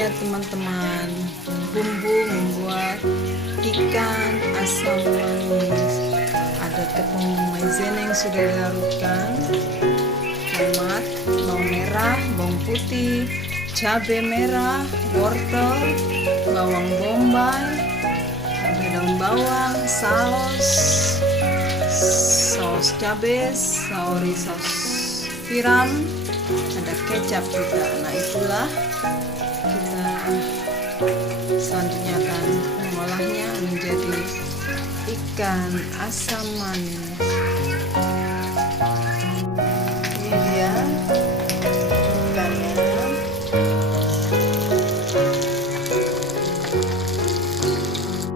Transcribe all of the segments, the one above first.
Ini dia teman-teman, bumbu membuat ikan asam manis. Ada tepung maizena yang sudah dilarutkan, tomat, bawang merah, bawang putih, cabai merah, wortel, bawang bombay, ada daun bawang, saus cabai, saus tiram, ada kecap juga. Nah, itulah kita selanjutnya akan mengolahnya menjadi ikan asam manis. Ini dia ikannya.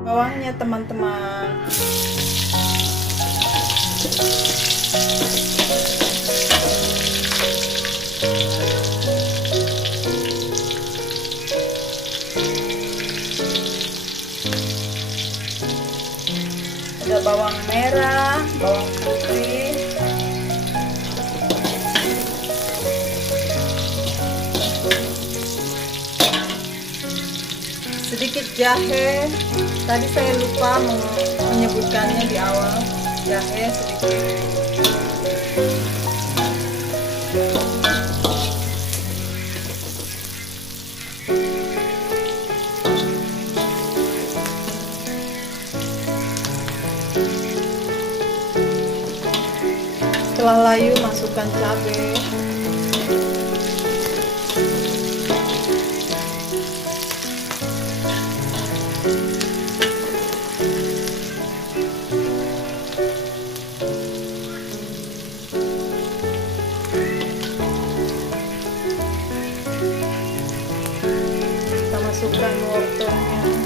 Bawangnya teman-teman. Ada bawang merah, bawang putih, sedikit jahe. Tadi saya lupa menyebutkannya di awal. Jahe sedikit. Setelah layu, masukkan cabai. Kita masukkan wortelnya.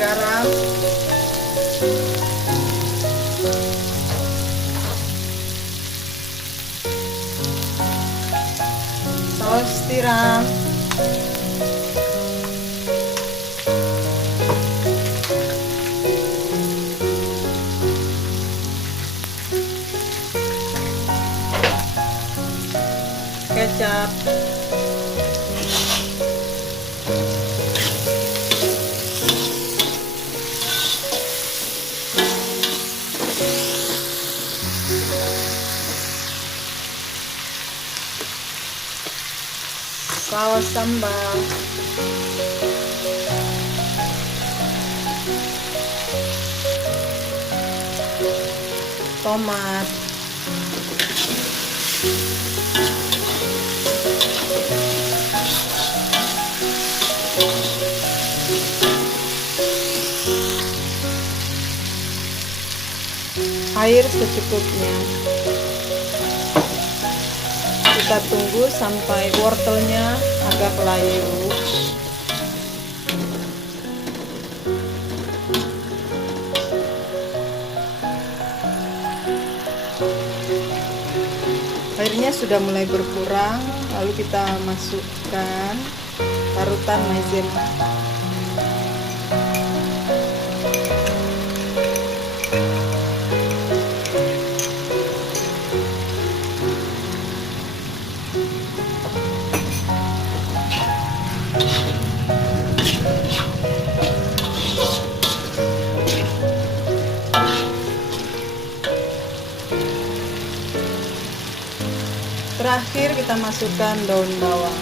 Garam, saus tiram, kecap, saus sambal, tomat, air secukupnya. Kita tunggu sampai wortelnya agak layu. Airnya sudah mulai berkurang, lalu kita masukkan parutan maizena. Terakhir kita masukkan daun bawang.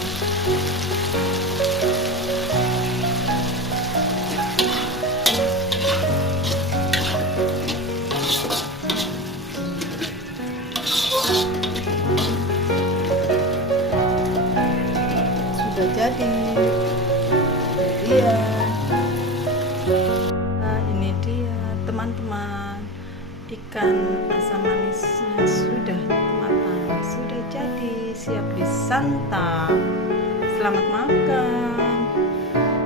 Sudah jadi. Ini dia teman-teman, ikan asam manisnya sudah matang, sudah jadi, siap disantap. Selamat makan.